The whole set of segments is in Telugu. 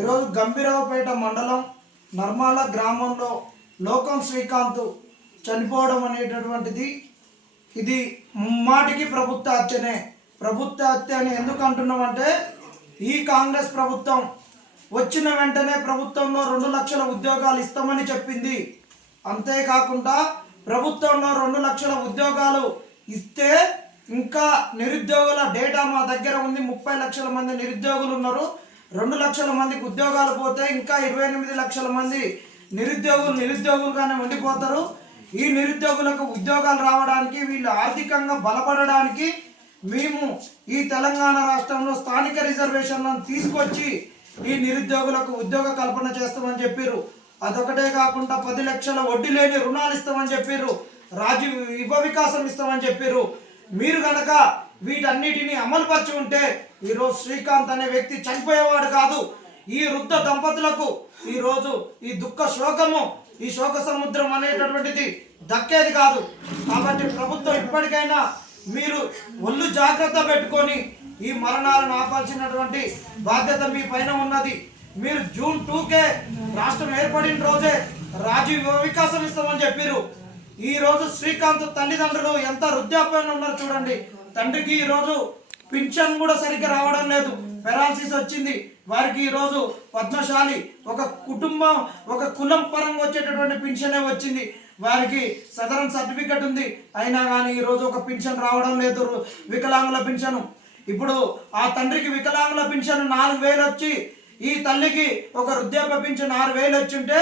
ఈరోజు గంభీరావుపేట మండలం నర్మాల గ్రామంలో లోకం శ్రీకాంత్ చనిపోవడం అనేటటువంటిది ఇది ముమ్మాటికి ప్రభుత్వ హత్యనే. ప్రభుత్వ హత్య అని ఎందుకు అంటున్నామంటే ఈ కాంగ్రెస్ ప్రభుత్వం వచ్చిన వెంటనే ప్రభుత్వంలో 2 లక్షల ఉద్యోగాలు ఇస్తామని చెప్పింది. అంతేకాకుండా ప్రభుత్వంలో 2 లక్షల ఉద్యోగాలు ఇస్తే ఇంకా నిరుద్యోగుల డేటా మా దగ్గర ఉంది. 30 లక్షల మంది నిరుద్యోగులు ఉన్నారు. 2 లక్షల మందికి ఉద్యోగాలు పోతే ఇంకా 28 లక్షల మంది నిరుద్యోగులుగానే ఉండిపోతారు. ఈ నిరుద్యోగులకు ఉద్యోగాలు రావడానికి వీళ్ళు ఆర్థికంగా బలపడడానికి మేము ఈ తెలంగాణ రాష్ట్రంలో స్థానిక రిజర్వేషన్లను తీసుకొచ్చి ఈ నిరుద్యోగులకు ఉద్యోగ కల్పన చేస్తామని చెప్పారు. అదొకటే కాకుండా 10 లక్షల వడ్డీ లేని రుణాలు ఇస్తామని చెప్పారు. రాజీవ్ యువ వికాసం ఇస్తామని చెప్పారు. మీరు కనుక వీటన్నిటిని అమలుపరిచి ఉంటే ఈరోజు శ్రీకాంత్ అనే వ్యక్తి చనిపోయేవాడు కాదు. ఈ వృద్ధ దంపతులకు ఈరోజు ఈ దుఃఖ శోకము, ఈ శోక సముద్రం అనేటటువంటిది దక్కేది కాదు. కాబట్టి ప్రభుత్వం ఇప్పటికైనా మీరు ఒళ్ళు జాగ్రత్త పెట్టుకొని ఈ మరణాలను ఆపాల్సినటువంటి బాధ్యత మీ పైన ఉన్నది. మీరు జూన్ 2కే రాష్ట్రం ఏర్పడిన రోజే రాజీవ్ వికాసం ఇస్తామని చెప్పారు. ఈ రోజు శ్రీకాంత్ తల్లిదండ్రులు ఎంత వృద్ధాప్యంలో ఉన్నారు చూడండి. తండ్రికి ఈరోజు పింఛన్ కూడా సరిగ్గా రావడం లేదు, పెరాలసిస్ వచ్చింది. వారికి ఈరోజు పద్మశాలి ఒక కులం పరంగా వచ్చేటటువంటి పింఛనే వచ్చింది. వారికి సదరన్ సర్టిఫికెట్ ఉంది, అయినా కానీ ఈరోజు ఒక పింఛన్ రావడం లేదు, వికలాంగుల పింఛను. ఇప్పుడు ఆ తండ్రికి వికలాంగుల పింఛను 4,000 వచ్చి ఈ తల్లికి ఒక వృద్ధాప్య పింఛన్ 6,000 వచ్చి ఉంటే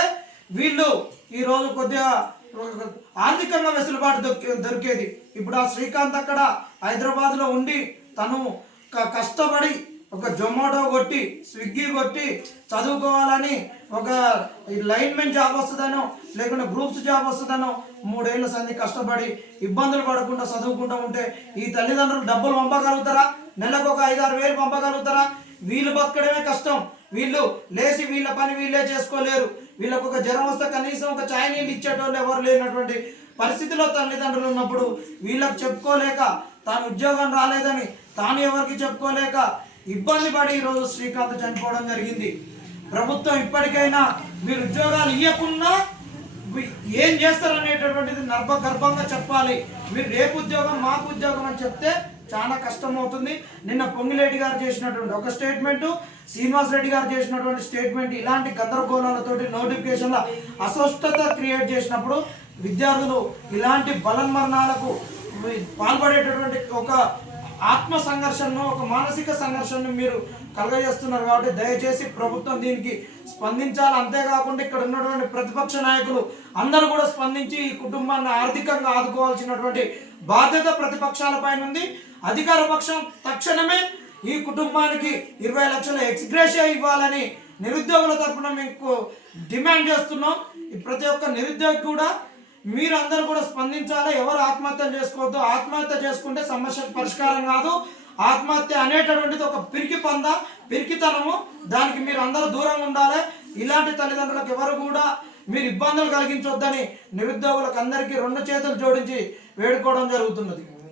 వీళ్ళు ఈరోజు కొద్దిగా ఆర్థికంగా వెసులుబాటు దొరికేది. ఇప్పుడు ఆ శ్రీకాంత్ అక్కడ హైదరాబాద్లో ఉండి తను కష్టపడి ఒక జొమాటో కొట్టి స్విగ్గీ కొట్టి చదువుకోవాలని ఒక లైన్మెన్ జాబ్ వస్తుందనో లేకుంటే గ్రూప్స్ జాబ్ వస్తుందనో 3 ఏళ్ల సంది కష్టపడి ఇబ్బందులు పడకుండా చదువుకుంటూ ఉంటే ఈ తల్లిదండ్రులు డబ్బులు పంపగలుగుతారా? నెలకు ఒక 5-6 వేలు పంపగలుగుతారా? వీళ్ళు బతకడమే కష్టం. వీళ్ళు లేచి వీళ్ళ పని వీళ్ళే చేసుకోలేరు. వీళ్ళకు ఒక జ్వరం వస్తే కనీసం ఒక ఛాయ్ నీళ్ళు ఇచ్చేటోళ్ళు ఎవరు లేనటువంటి పరిస్థితిలో తల్లిదండ్రులు ఉన్నప్పుడు వీళ్ళకు చెప్పుకోలేక తాను ఉద్యోగం రాలేదని తాను ఎవరికి చెప్పుకోలేక ఇబ్బంది పడి ఈరోజు శ్రీకాంత్ చనిపోవడం జరిగింది. ప్రభుత్వం ఇప్పటికైనా మీరు ఉద్యోగాలు ఇవ్వకుండా ఏం చేస్తారనేటటువంటిది గర్భంగా చెప్పాలి. మీరు రేపు ఉద్యోగం మాకు ఉద్యోగం అని చెప్తే చాలా కష్టం అవుతుంది. నిన్న పొంగిరెడ్డి గారు చేసినటువంటి ఒక స్టేట్మెంటు, శ్రీనివాస్ రెడ్డి గారు చేసినటువంటి స్టేట్మెంట్ ఇలాంటి గందరగోళాలతోటి నోటిఫికేషన్ల అస్వస్థత క్రియేట్ చేసినప్పుడు విద్యార్థులు ఇలాంటి బలన్మరణాలకు పాల్పడేటటువంటి ఒక ఆత్మ సంఘర్షణను, ఒక మానసిక సంఘర్షణను మీరు కలగజేస్తున్నారు. కాబట్టి దయచేసి ప్రభుత్వం దీనికి స్పందించాలి. అంతేకాకుండా ఇక్కడ ఉన్నటువంటి ప్రతిపక్ష నాయకులు అందరూ కూడా స్పందించి ఈ కుటుంబాన్ని ఆర్థికంగా ఆదుకోవాల్సినటువంటి బాధ్యత ప్రతిపక్షాల పైన ఉంది. అధికార పక్షం తక్షణమే ఈ కుటుంబానికి 20 లక్షల ఎక్స్గ్రేషియా ఇవ్వాలని నిరుద్యోగుల తరఫున మీకు డిమాండ్ చేస్తున్నాం. ప్రతి ఒక్క నిరుద్యోగి కూడా మీరందరూ కూడా స్పందించాలి. ఎవరు ఆత్మహత్యలు చేసుకోవద్దు. ఆత్మహత్య చేసుకుంటే సమస్య పరిష్కారం కాదు. ఆత్మహత్య అనేటటువంటిది ఒక పిరికితనము. దానికి మీరు అందరూ దూరంగా ఉండాలి. ఇలాంటి తల్లిదండ్రులకు ఎవరు కూడా మీరు ఇబ్బందులు కలిగించొద్దని నిరుద్యోగులకు అందరికీ 2 చేతులు జోడించి వేడుకోవడం జరుగుతున్నది.